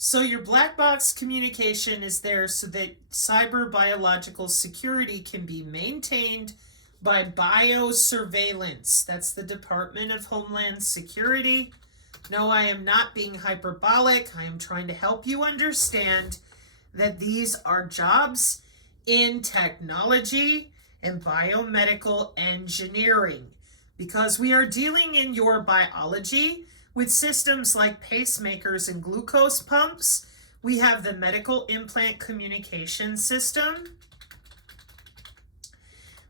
So your black box communication is there so that cyber biological security can be maintained by biosurveillance. That's the Department of Homeland Security. No, I am not being hyperbolic. I am trying to help you understand that these are jobs in technology and biomedical engineering, because we are dealing in your biology with systems like pacemakers and glucose pumps. We have the medical implant communication system,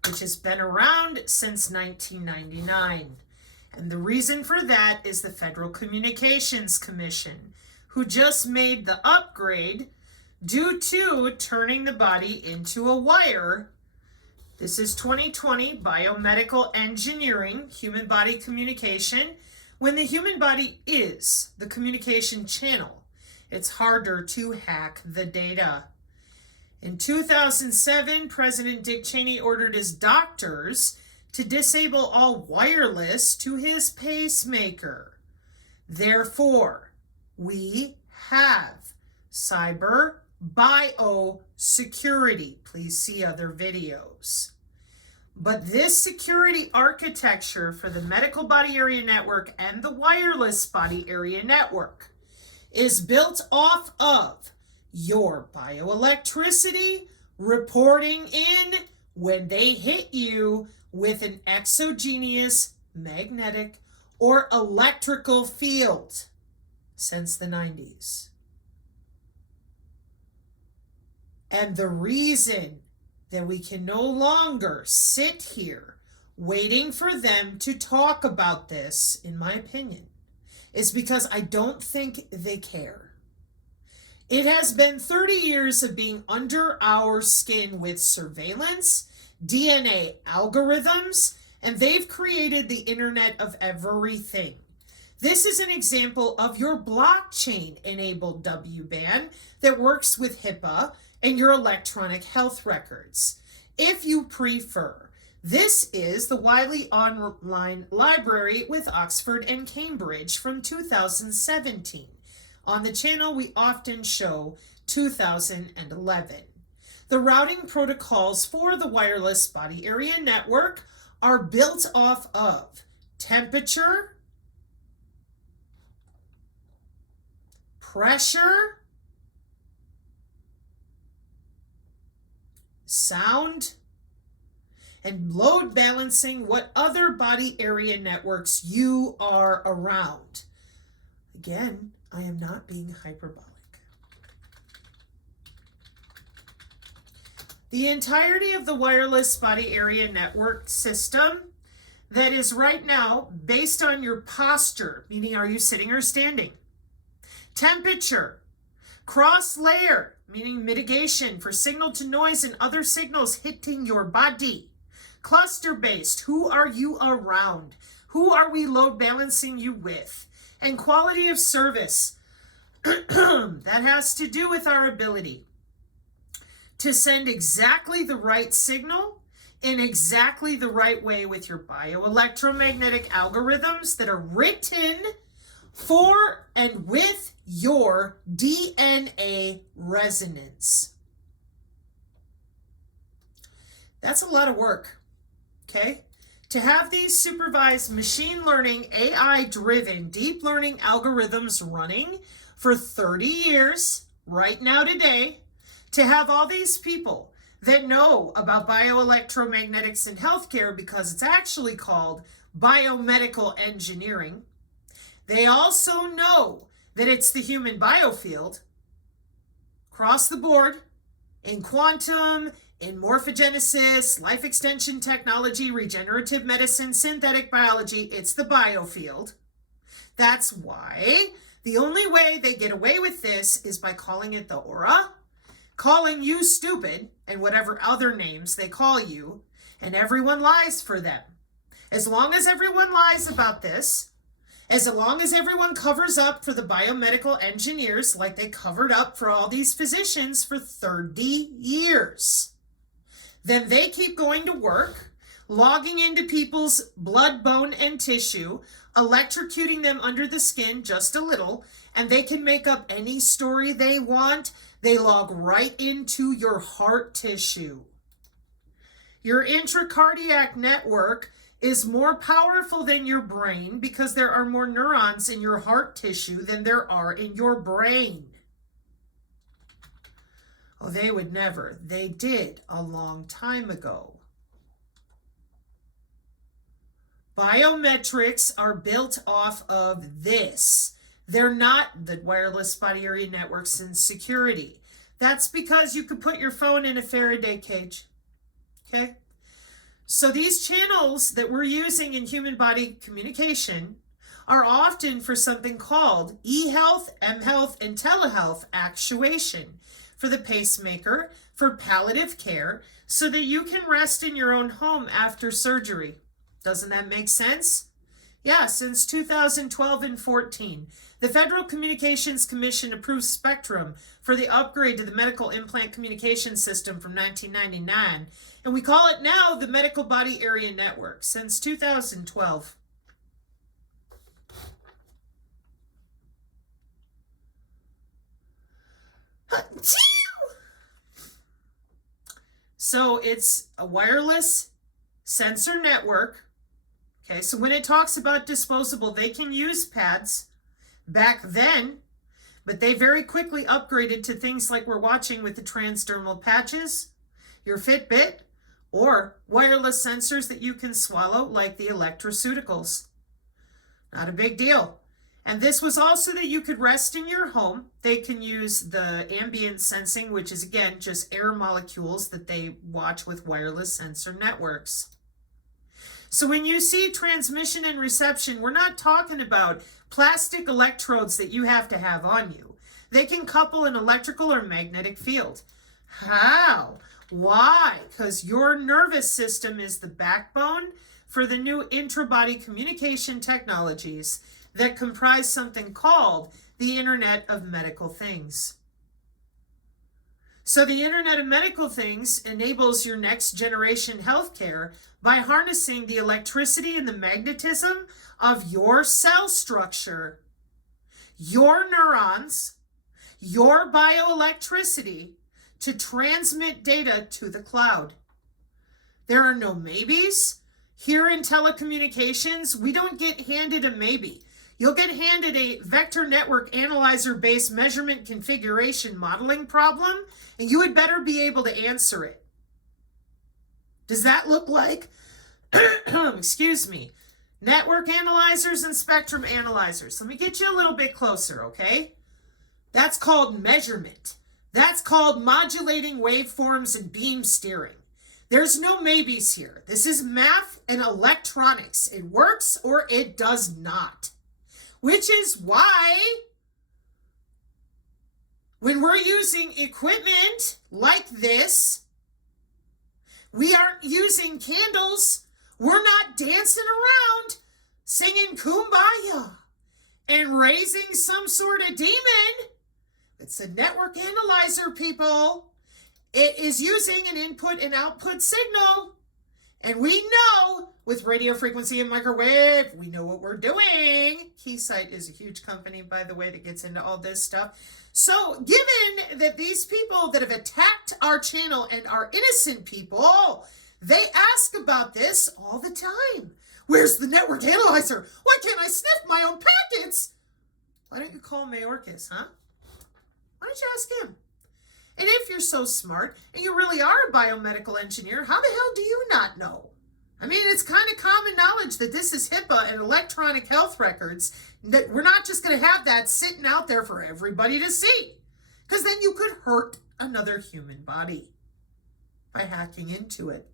which has been around since 1999. And the reason for that is the Federal Communications Commission, who just made the upgrade due to turning the body into a wire. This is 2020 biomedical engineering, human body communication. When the human body is the communication channel, it's harder to hack the data. In 2007, President Dick Cheney ordered his doctors to disable all wireless to his pacemaker. Therefore, we have cyber biosecurity. Please see other videos. But this security architecture for the medical body area network and the wireless body area network is built off of your bioelectricity reporting in when they hit you with an exogenous magnetic or electrical field since the 90s. And the reason that we can no longer sit here waiting for them to talk about this, in my opinion, is because I don't think they care. It has been 30 years of being under our skin with surveillance, DNA algorithms, and they've created the Internet of Everything. This is an example of your blockchain-enabled W-band that works with HIPAA and your electronic health records. If you prefer, this is the Wiley Online Library with Oxford and Cambridge from 2017. On the channel, we often show 2011. The routing protocols for the wireless body area network are built off of temperature, pressure, sound, and load balancing what other body area networks you are around. Again, I am not being hyperbolic. The entirety of the wireless body area network system that is right now based on your posture, meaning are you sitting or standing? Temperature, cross-layer, meaning mitigation for signal to noise and other signals hitting your body. Cluster-based, who are you around? Who are we load balancing you with? And quality of service, that has to do with our ability to send exactly the right signal in exactly the right way with your bioelectromagnetic algorithms that are written for and with your DNA resonance. That's a lot of work, okay? To have these supervised machine learning, AI-driven deep learning algorithms running for 30 years, right now today, to have all these people that know about bioelectromagnetics in healthcare, because it's actually called biomedical engineering. They also know that it's the human biofield across the board in quantum, in morphogenesis, life extension technology, regenerative medicine, synthetic biology. It's the biofield. That's why the only way they get away with this is by calling it the aura, calling you stupid, and whatever other names they call you, and everyone lies for them. As long as everyone lies about this, as long as everyone covers up for the biomedical engineers like they covered up for all these physicians for 30 years, then they keep going to work, logging into people's blood, bone, and tissue, electrocuting them under the skin just a little, and they can make up any story they want. They log right into your heart tissue. Your intracardiac network is more powerful than your brain because there are more neurons in your heart tissue than there are in your brain. Oh, they would never. They did a long time ago. Biometrics are built off of this. They're not the wireless body area networks and security. That's because you could put your phone in a Faraday cage. Okay? So these channels that we're using in human body communication are often for something called e-health, m-health, and telehealth actuation for the pacemaker, for palliative care, so that you can rest in your own home after surgery. Doesn't that make sense? Yeah, since 2012 and 14, the Federal Communications Commission approved Spectrum for the upgrade to the medical implant communication system from 1999, and we call it now the Medical Body Area Network since 2012. So it's a wireless sensor network. Okay, so when it talks about disposable, they can use pads back then, but they very quickly upgraded to things like we're watching with the transdermal patches, your Fitbit, or wireless sensors that you can swallow like the electroceuticals. Not a big deal. And this was also that you could rest in your home. They can use the ambient sensing, which is again just air molecules that they watch with wireless sensor networks. So when you see transmission and reception, we're not talking about plastic electrodes that you have to have on you. They can couple an electrical or magnetic field. How? Why? Because your nervous system is the backbone for the new intra-body communication technologies that comprise something called the Internet of Medical Things. So the Internet of Medical Things enables your next generation healthcare by harnessing the electricity and the magnetism of your cell structure, your neurons, your bioelectricity to transmit data to the cloud. There are no maybes. Here in telecommunications, we don't get handed a maybe. You'll get handed a vector network analyzer-based measurement configuration modeling problem, and you would better be able to answer it. Does that look like, excuse me, network analyzers and spectrum analyzers? Let me get you a little bit closer, okay? That's called measurement. That's called modulating waveforms and beam steering. There's no maybes here. This is math and electronics. It works or it does not. Which is why when we're using equipment like this, we aren't using candles. We're not dancing around singing Kumbaya and raising some sort of demon. It's a network analyzer, people. It is using an input and output signal. And we know with radio frequency and microwave, we know what we're doing. Keysight is a huge company, by the way, that gets into all this stuff. So given that these people that have attacked our channel and are innocent people, they ask about this all the time. Where's the network analyzer? Why can't I sniff my own packets? Why don't you call Mayorkas, huh? Why don't you ask him? And if you're so smart and you really are a biomedical engineer, how the hell do you not know? I mean, it's kind of common knowledge that this is HIPAA and electronic health records, that we're not just going to have that sitting out there for everybody to see. Because then you could hurt another human body by hacking into it.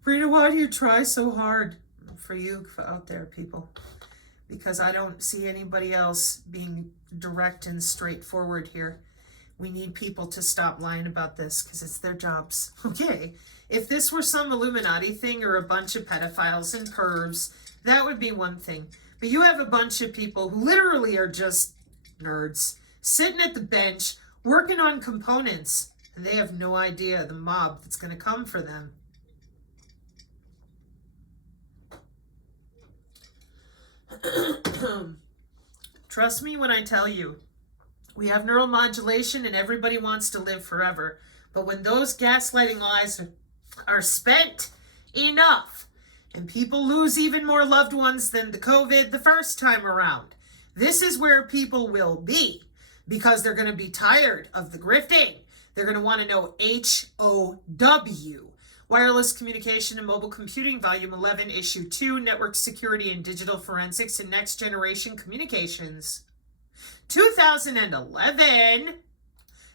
Sabrina, why do you try so hard? For you out there, people. Because I don't see anybody else being direct and straightforward here. We need people to stop lying about this because it's their jobs. Okay, if this were some Illuminati thing or a bunch of pedophiles and pervs, that would be one thing. But you have a bunch of people who literally are just nerds, sitting at the bench, working on components, and they have no idea the mob that's going to come for them. Trust me when I tell you, we have neuromodulation and everybody wants to live forever. But when those gaslighting lies are spent enough and people lose even more loved ones than the COVID the first time around, this is where people will be, because they're going to be tired of the grifting. They're going to want to know HOW. Wireless Communication and Mobile Computing, Volume 11, Issue 2, Network Security and Digital Forensics and Next Generation Communications. 2011.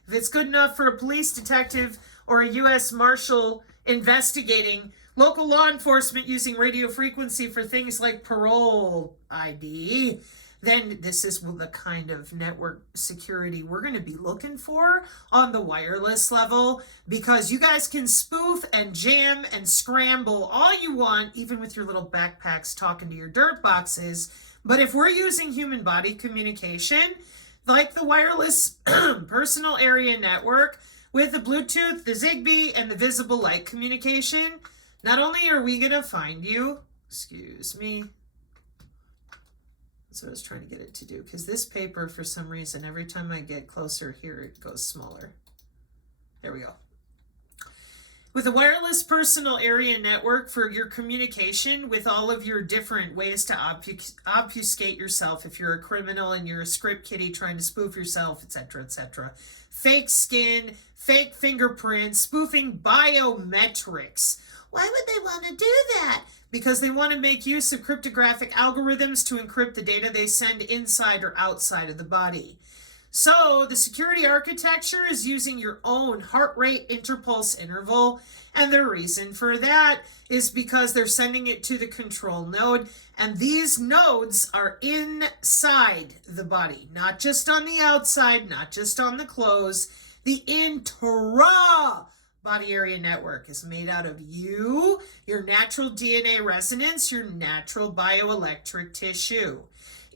If it's good enough for a police detective or a U.S. Marshal investigating local law enforcement using radio frequency for things like parole ID, then this is the kind of network security we're going to be looking for on the wireless level, because you guys can spoof and jam and scramble all you want, even with your little backpacks talking to your dirt boxes. But if we're using human body communication, like the wireless personal area network with the Bluetooth, the Zigbee, and the visible light communication, not only are we going to find you, excuse me, that's what I was trying to get it to do, because this paper, for some reason, every time I get closer here, it goes smaller. There we go. With a wireless personal area network for your communication with all of your different ways to obfuscate yourself if you're a criminal and you're a script kiddie trying to spoof yourself, etc., etc. Fake skin, fake fingerprints, spoofing biometrics. Why would they want to do that? Because they want to make use of cryptographic algorithms to encrypt the data they send inside or outside of the body. So the security architecture is using your own heart rate interpulse interval, and the reason for that is because they're sending it to the control node, and these nodes are inside the body, not just on the outside, not just on the clothes. The intra-body area network is made out of you, your natural DNA resonance, your natural bioelectric tissue.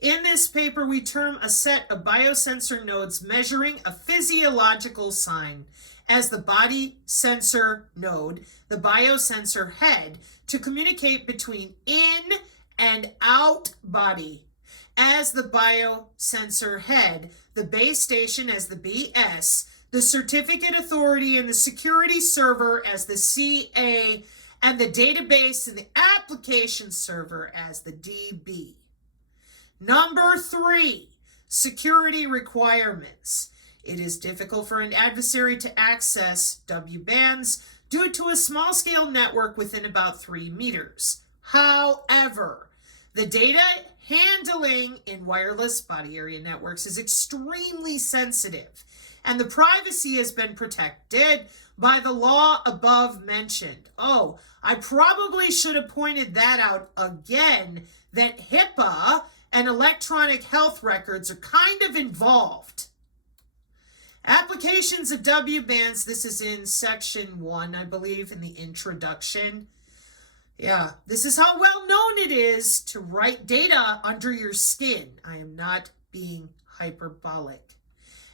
In this paper, we term a set of biosensor nodes measuring a physiological sign as the body sensor node, the biosensor head, to communicate between in and out body as the biosensor head, the base station as the BS, the certificate authority and the security server as the CA, and the database and the application server as the DB. Number 3, security requirements. It is difficult for an adversary to access W-bands due to a small-scale network within about 3 meters. However, the data handling in wireless body area networks is extremely sensitive, and the privacy has been protected by the law above mentioned. Oh, I probably should have pointed that out again, that HIPAA and electronic health records are kind of involved. Applications of W-bands, this is in section 1, I believe, in the introduction. Yeah, this is how well known it is to write data under your skin. I am not being hyperbolic.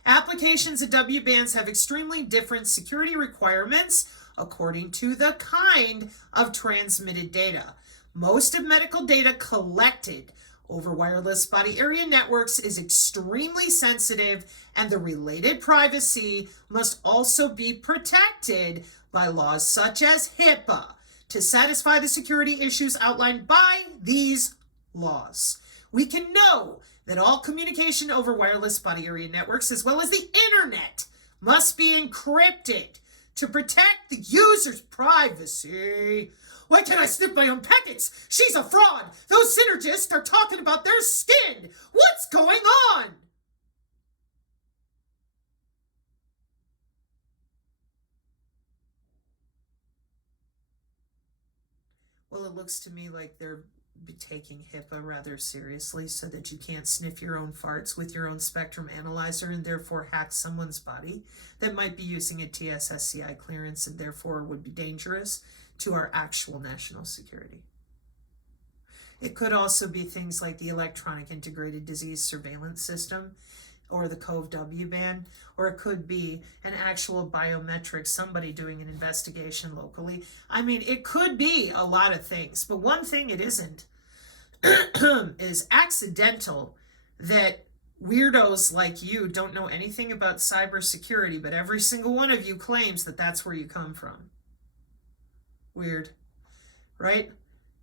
Applications of W-bands have extremely different security requirements according to the kind of transmitted data. Most of medical data collected over wireless body area networks is extremely sensitive, and the related privacy must also be protected by laws such as HIPAA to satisfy the security issues outlined by these laws. We can know that all communication over wireless body area networks, as well as the internet, must be encrypted to protect the user's privacy. Why can't I snip my own packets? She's a fraud. Those synergists are talking about their skin. What's going on? Well, it looks to me like they're taking HIPAA rather seriously so that you can't sniff your own farts with your own spectrum analyzer and therefore hack someone's body that might be using a TSSCI clearance and therefore would be dangerous to our actual national security. It could also be things like the Electronic Integrated Disease Surveillance System or the COVE-W ban, or it could be an actual biometric, somebody doing an investigation locally. I mean, it could be a lot of things, but one thing it isn't is accidental that weirdos like you don't know anything about cybersecurity, but every single one of you claims that that's where you come from. Weird, right?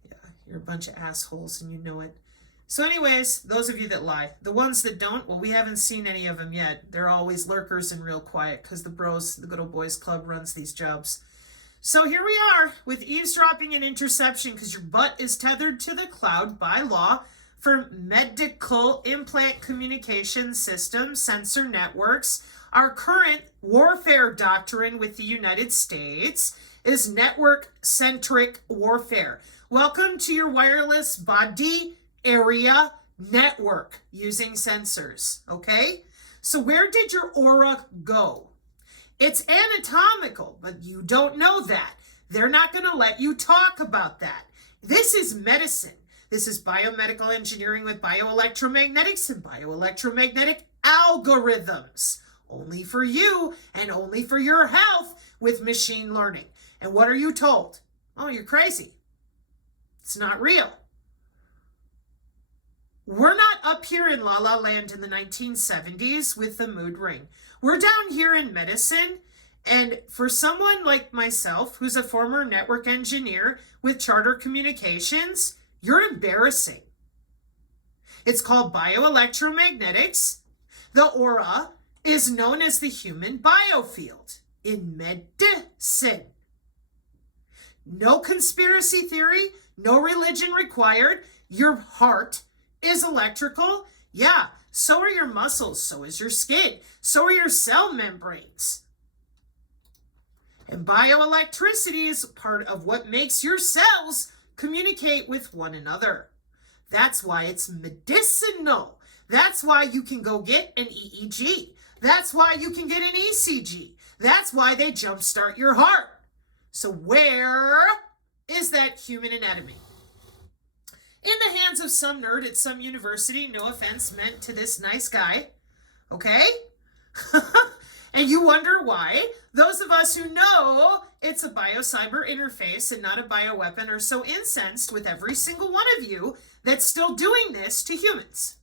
Yeah, you're a bunch of assholes and you know it. So anyways, those of you that lie, the ones that don't, well, we haven't seen any of them yet. They're always lurkers and real quiet because the bros, the good old boys club runs these jobs. So here we are with eavesdropping and interception because your butt is tethered to the cloud by law for medical implant communication systems, sensor networks. Our current warfare doctrine with the United States is network-centric warfare. Welcome to your wireless body area network using sensors, okay? So where did your aura go? It's anatomical, but you don't know that. They're not going to let you talk about that. This is medicine. This is biomedical engineering with bioelectromagnetics and bioelectromagnetic algorithms. Only for you and only for your health with machine learning. And what are you told? Oh, you're crazy. It's not real. We're not up here in La La Land in the 1970s with the mood ring. We're down here in medicine. And for someone like myself, who's a former network engineer with Charter Communications, you're embarrassing. It's called bioelectromagnetics. The aura is known as the human biofield in medicine. No conspiracy theory, no religion required. Your heart is electrical. Yeah, so are your muscles, so is your skin, so are your cell membranes. And bioelectricity is part of what makes your cells communicate with one another. That's why it's medicinal. That's why you can go get an EEG. That's why you can get an ECG. That's why they jumpstart your heart. So where is that human anatomy? In the hands of some nerd at some university, no offense meant to this nice guy, okay? And you wonder why those of us who know it's a bio-cyber interface and not a bioweapon are so incensed with every single one of you that's still doing this to humans.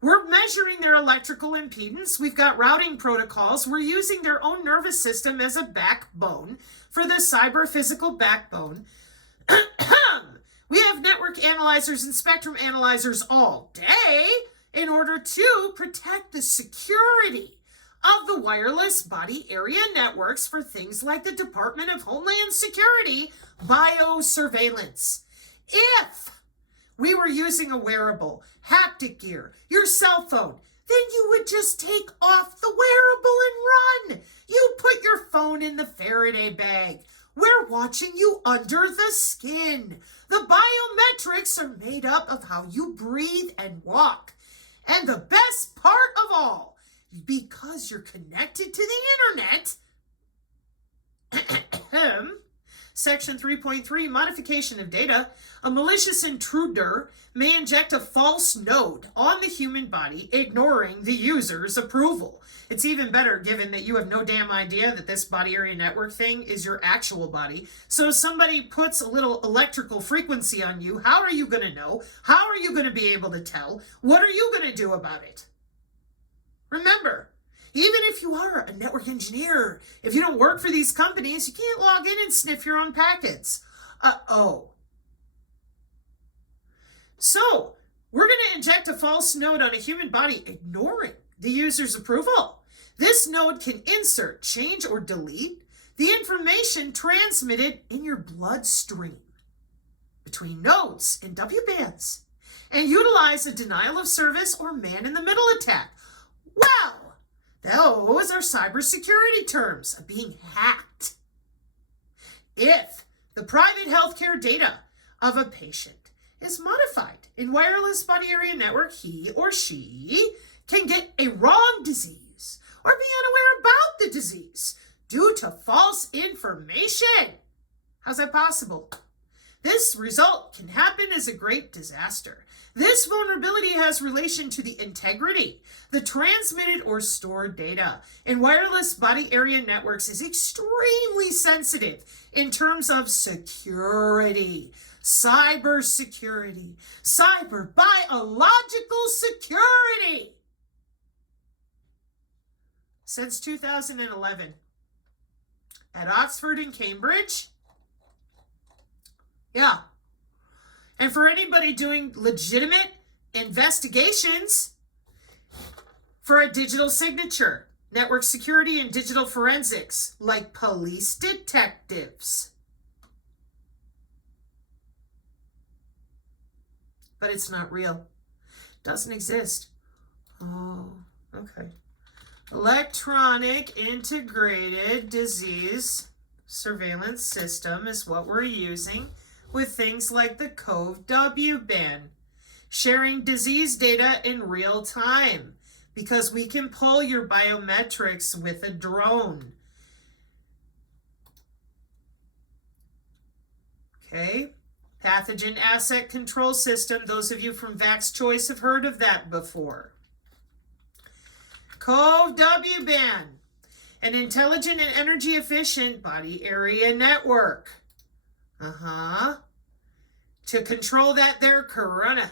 We're measuring their electrical impedance. We've got routing protocols. We're using their own nervous system as a backbone for the cyber physical backbone. We have network analyzers and spectrum analyzers all day in order to protect the security of the wireless body area networks for things like the Department of Homeland Security biosurveillance. If we were using a wearable, haptic gear, your cell phone, then you would just take off the wearable and run. You put your phone in the Faraday bag. We're watching you under the skin. The biometrics are made up of how you breathe and walk. And the best part of all, because you're connected to the internet, Section 3.3, modification of data, a malicious intruder may inject a false node on the human body, ignoring the user's approval. It's even better given that you have no damn idea that this body area network thing is your actual body. So if somebody puts a little electrical frequency on you, how are you going to know? How are you going to be able to tell? What are you going to do about it? Remember, even if you are a network engineer, if you don't work for these companies, you can't log in and sniff your own packets. So, we're going to inject a false node on a human body, ignoring the user's approval. This node can insert, change, or delete the information transmitted in your bloodstream between nodes and W bands and utilize a denial of service or man-in-the-middle attack. Well, those are cybersecurity terms of being hacked. If the private healthcare data of a patient is modified in wireless body area network, he or she can get a wrong disease or be unaware about the disease due to false information. How's that possible? This result can happen as a great disaster. This vulnerability has relation to the integrity, the transmitted or stored data in wireless body area networks is extremely sensitive in terms of security. Cybersecurity. Cyber biological security. Since 2011. At Oxford and Cambridge. Yeah. And for anybody doing legitimate investigations for a digital signature, network security and digital forensics, like police detectives. But it's not real. Doesn't exist. Oh, okay. Electronic integrated disease surveillance system is what we're using with things like the COVE-W ban, sharing disease data in real time because we can pull your biometrics with a drone. Okay. Pathogen asset control system. Those of you from Vax Choice have heard of that before. COVE-W ban. An intelligent and energy efficient body area network. To control that there corona.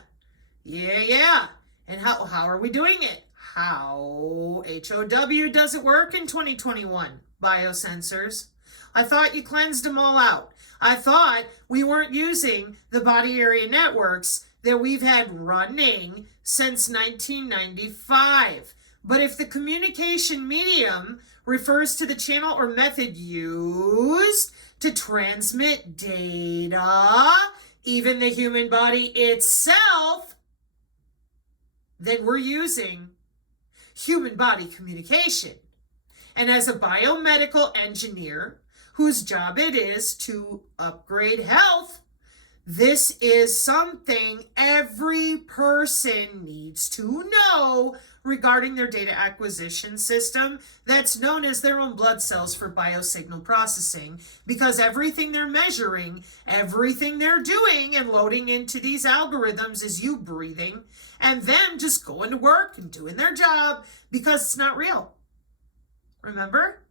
Yeah. And how are we doing it? How HOW does it work in 2021? Biosensors. I thought you cleansed them all out. I thought we weren't using the body area networks that we've had running since 1995. But if the communication medium refers to the channel or method used to transmit data, even the human body itself, then we're using human body communication. And as a biomedical engineer, whose job it is to upgrade health, this is something every person needs to know regarding their data acquisition system that's known as their own blood cells for biosignal processing, because everything they're measuring, everything they're doing and loading into these algorithms is you breathing and them just going to work and doing their job because it's not real. Remember?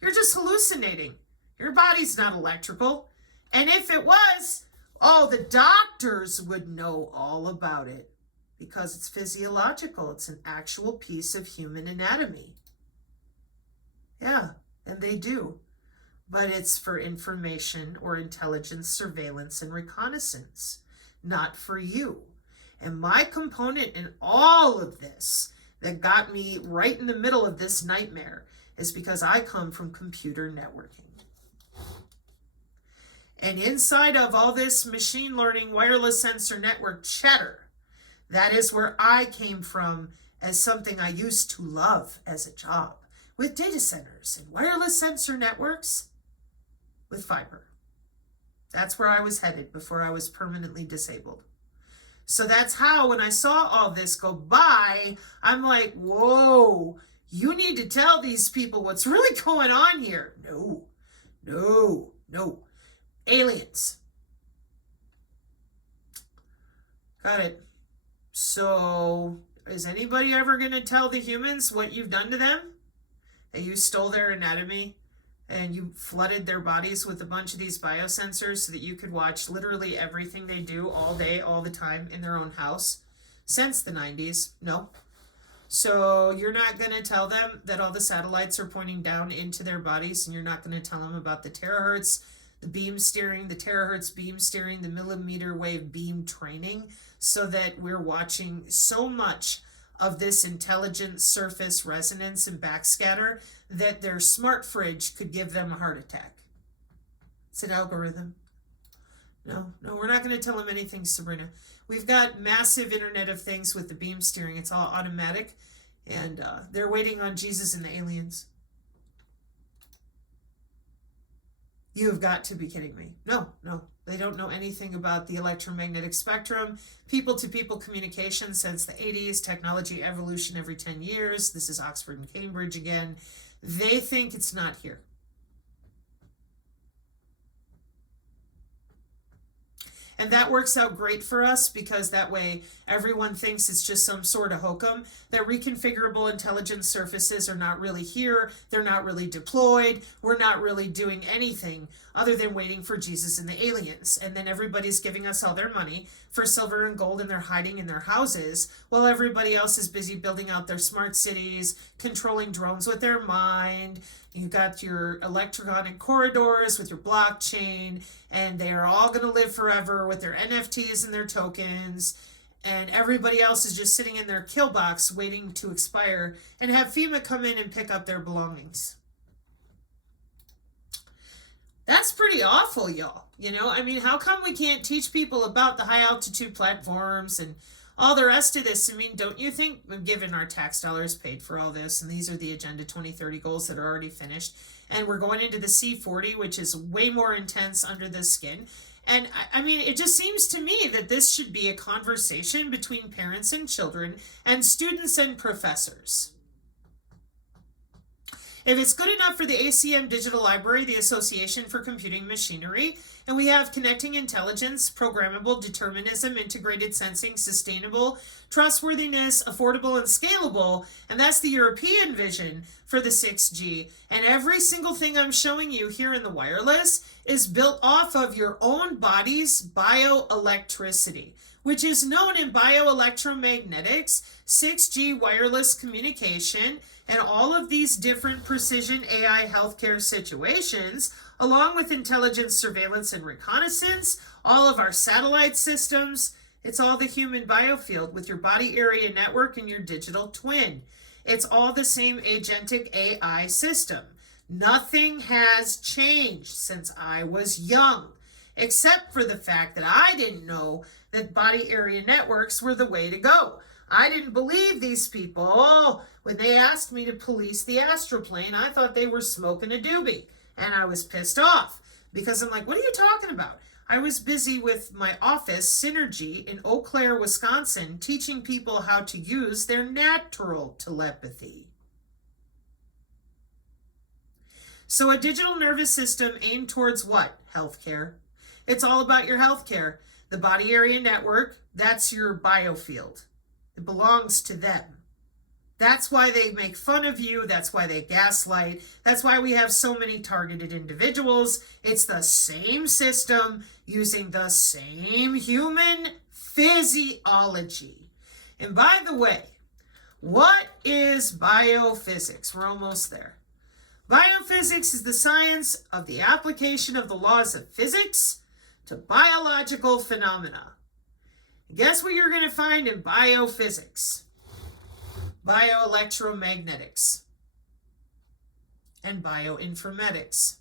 You're just hallucinating. Your body's not electrical. And if it was, the doctors would know all about it because it's physiological. It's an actual piece of human anatomy. Yeah, and they do. But it's for information or intelligence, surveillance, and reconnaissance, not for you. And my component in all of this that got me right in the middle of this nightmare is because I come from computer networking. And inside of all this machine learning wireless sensor network chatter, that is where I came from as something I used to love as a job, with data centers and wireless sensor networks with fiber. That's where I was headed before I was permanently disabled. So that's how, when I saw all this go by, I'm like, whoa, you need to tell these people what's really going on here. No. Aliens. Got it. So, is anybody ever going to tell the humans what you've done to them? That you stole their anatomy and you flooded their bodies with a bunch of these biosensors so that you could watch literally everything they do all day, all the time in their own house since the 90s? No. So you're not going to tell them that all the satellites are pointing down into their bodies, and you're not going to tell them about the terahertz, the beam steering, the terahertz beam steering, the millimeter wave beam training, so that we're watching so much of this intelligent surface resonance and backscatter that their smart fridge could give them a heart attack. It's an algorithm. No, we're not going to tell them anything, Sabrina. We've got massive Internet of Things with the beam steering. It's all automatic, and they're waiting on Jesus and the aliens. You have got to be kidding me. No. They don't know anything about the electromagnetic spectrum, people-to-people communication since the 80s, technology evolution every 10 years. This is Oxford and Cambridge again. They think it's not here. And that works out great for us because that way everyone thinks it's just some sort of hokum, that reconfigurable intelligence surfaces are not really here, they're not really deployed, we're not really doing anything other than waiting for Jesus and the aliens. And then everybody's giving us all their money for silver and gold and they're hiding in their houses while everybody else is busy building out their smart cities, controlling drones with their mind. You got your electronic corridors with your blockchain, and they are all going to live forever with their NFTs and their tokens. And everybody else is just sitting in their kill box waiting to expire and have FEMA come in and pick up their belongings. That's pretty awful, y'all. You know, I mean, how come we can't teach people about the high altitude platforms and all the rest of this? I mean, don't you think, given our tax dollars paid for all this, and these are the Agenda 2030 goals that are already finished, and we're going into the C40, which is way more intense under the skin. And I mean, it just seems to me that this should be a conversation between parents and children and students and professors. If it's good enough for the ACM Digital Library, the Association for Computing Machinery, and we have connecting intelligence, programmable determinism, integrated sensing, sustainable, trustworthiness, affordable, and scalable, and that's the European vision for the 6G. And every single thing I'm showing you here in the wireless is built off of your own body's bioelectricity, which is known in bioelectromagnetics, 6G wireless communication, and all of these different precision AI healthcare situations, along with intelligence, surveillance, and reconnaissance, all of our satellite systems. It's all the human biofield with your body area network and your digital twin. It's all the same agentic AI system. Nothing has changed since I was young, except for the fact that I didn't know that body area networks were the way to go. I didn't believe these people. When they asked me to police the astroplane, I thought they were smoking a doobie. And I was pissed off because I'm like, what are you talking about? I was busy with my office, Synergy, in Eau Claire, Wisconsin, teaching people how to use their natural telepathy. So a digital nervous system aimed towards what? Healthcare. It's all about your healthcare. The body area network, that's your biofield. It belongs to them. That's why they make fun of you. That's why they gaslight. That's why we have so many targeted individuals. It's the same system using the same human physiology. And by the way, what is biophysics? We're almost there. Biophysics is the science of the application of the laws of physics to biological phenomena. Guess what you're going to find in biophysics? Bioelectromagnetics and bioinformatics.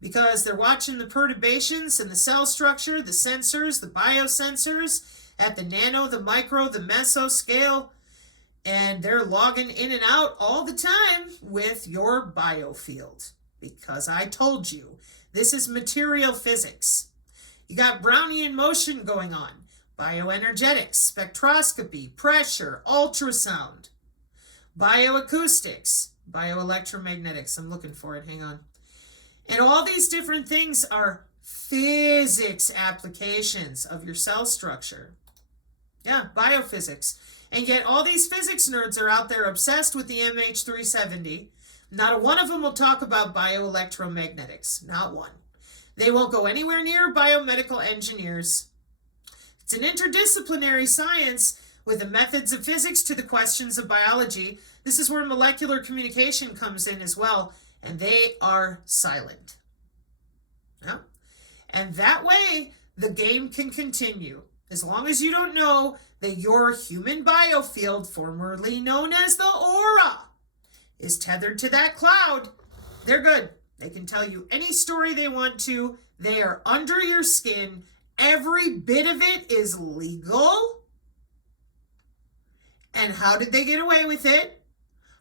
Because they're watching the perturbations in the cell structure, the sensors, the biosensors at the nano, the micro, the meso scale, and they're logging in and out all the time with your biofield. Because I told you, this is material physics. You got Brownian motion going on. Bioenergetics, spectroscopy, pressure, ultrasound, bioacoustics, bioelectromagnetics. I'm looking for it. Hang on. And all these different things are physics applications of your cell structure. Yeah, biophysics. And yet all these physics nerds are out there obsessed with the MH370. Not a one of them will talk about bioelectromagnetics. Not one. They won't go anywhere near biomedical engineers. It's an interdisciplinary science with the methods of physics to the questions of biology. This is where molecular communication comes in as well, and they are silent. Yeah? And that way, the game can continue. As long as you don't know that your human biofield, formerly known as the aura, is tethered to that cloud, they're good. They can tell you any story they want to. They are under your skin. Every bit of it is legal. And how did they get away with it?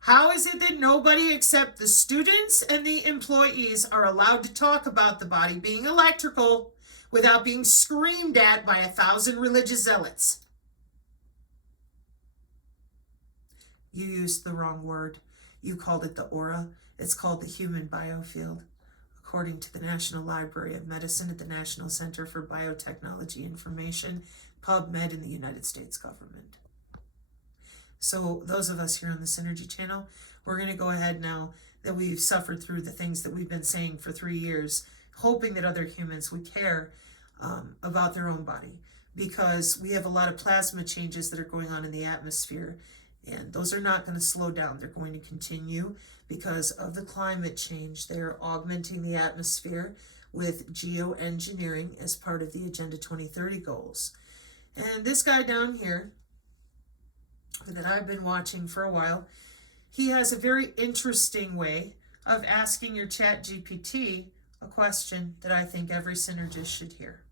How is it that nobody except the students and the employees are allowed to talk about the body being electrical without being screamed at by 1,000 religious zealots? You used the wrong word. You called it the aura. It's called the human biofield. according to the National Library of Medicine at the National Center for Biotechnology Information, PubMed in the United States government. So those of us here on the Synergy channel, we're going to go ahead now that we've suffered through the things that we've been saying for 3 years, hoping that other humans would care about their own body, because we have a lot of plasma changes that are going on in the atmosphere, and those are not going to slow down. They're going to continue because of the climate change. They're augmenting the atmosphere with geoengineering as part of the Agenda 2030 goals. And this guy down here that I've been watching for a while, he has a very interesting way of asking your Chat GPT a question that I think every synergist should hear.